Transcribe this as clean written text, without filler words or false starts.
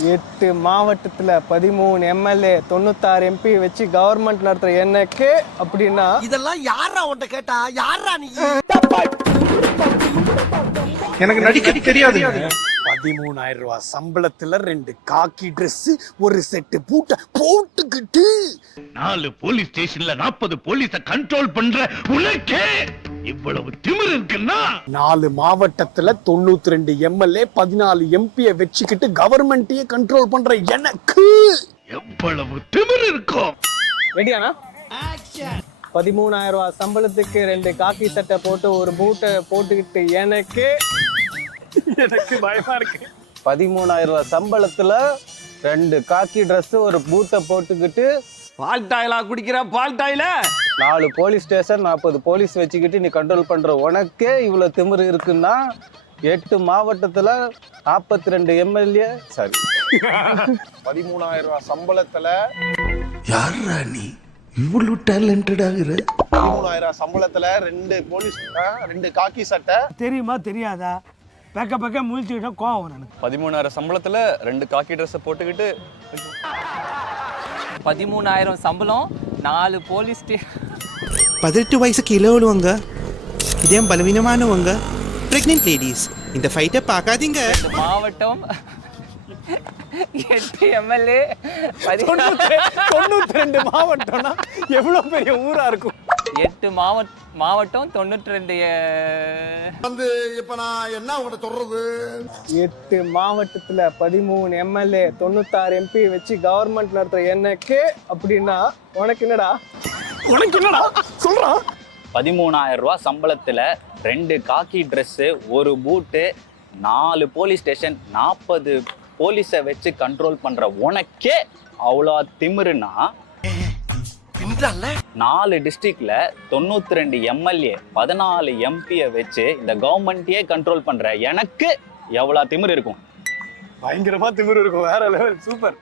8 மாவட்டத்துல 13 MLA 96 MP வச்சு government நடத்துற எனக்கு அப்படின்னா இதெல்லாம் யாரா உன்கிட்ட கேட்டா யாரா நீ? எனக்கு நடிக்க தெரியாது. 13,000 ரூபாய் சம்பளத்துல 2 காக்கி ட்ரெஸ் ஒரு செட்டு பூட்ட போட்டுக்கிட்டு 4 போலீஸ் ஸ்டேஷன்ல 40 போலீஸ கண்ட்ரோல் பண்ற உனக்கே இவ்வளவு திமிரு இருக்குன்னா 4 மாவட்டத்துல 92 எம்எல்ஏ 14 எம்பியை வச்சுக்கிட்டு கவர்மெண்ட்டையே கண்ட்ரோல் பண்ற எனக்கு எவ்வளவு திமிரு இருக்கும். ரெடியானா 13,000 ரூபாய் சம்பளத்துக்கு 2 காக்கி சட்டை போட்டு ஒரு பூட்டை போட்டுக்கிட்டு எனக்கு பயமா இருக்கு. 13,000 ரூபாய் சம்பளத்துல 2 காக்கி ட்ரெஸ் ஒரு பூட்டை போட்டுக்கிட்டு பால் டாயிலா குடிக்கிற பால் டாயில 4 போலீஸ் ஸ்டேஷன் 40 போலீஸ் வச்சுக்கிட்டு நீ கண்ட்ரோல் பண்ற உனக்கே இவ்வளவு திமிரு இருக்குன்னா 8 மாவட்டத்துல 42 எம்எல்ஏ சாரி 13,000 ரூபாய் சம்பளத்துல யாரா நீ இவ்வளவு டேலண்டட் ஆகுற? 13,000 சம்பளத்துல 2 போலீஸ் 2 காக்கி சட்டை தெரியுமா தெரியாதா? பக்க முழிச்சுக்கிட்டா கோவம் வரும் எனக்கு. 13,000 சம்பளத்துல 2 காக்கி ட்ரெஸ் போட்டுக்கிட்டு 13,000 சம்பளம் 4 போலீஸ் 18 வயசுக்கு கீழே உள்ளவங்க, இதயம் பலவீனமானவங்க, பிரெக்னென்ட் லேடிஸ் இந்த ஃபைட்டை பார்க்காதீங்க. மாவட்டம் 8 எம்எல்ஏ 92 மாவட்டம்னா எவ்வளவு பெரிய ஊரா இருக்கும். 8 மாவட்டம் 92 வந்து இப்ப நான் என்ன உங்கள்கிட்ட சொல்றது? 8 மாவட்டத்துல 13 எம்எல்ஏ 96 எம்பி வச்சு கவர்மெண்ட் நடத்துற எனக்கு அப்படின்னா உனக்கு என்னடா சொல்றான். 13,000 ரூபாய் சம்பளத்துல 2 காக்கி ட்ரெஸ் ஒரு பூட்டு 4 போலீஸ் ஸ்டேஷன் 40 போலீஸை வச்சு கண்ட்ரோல் பண்ற உனக்கே அவ்வளோ திமிருனா 4 டிஸ்ட்ரிக்ட்ல 92 எம்எல்ஏ 14 எம்பியை வச்சு இந்த கவர்மெண்ட்டையே கண்ட்ரோல் பண்ற எனக்கு எவ்வளவு திமிரு இருக்கும். பயங்கரமா திமிரு இருக்கும். வேற லெவல். சூப்பர்.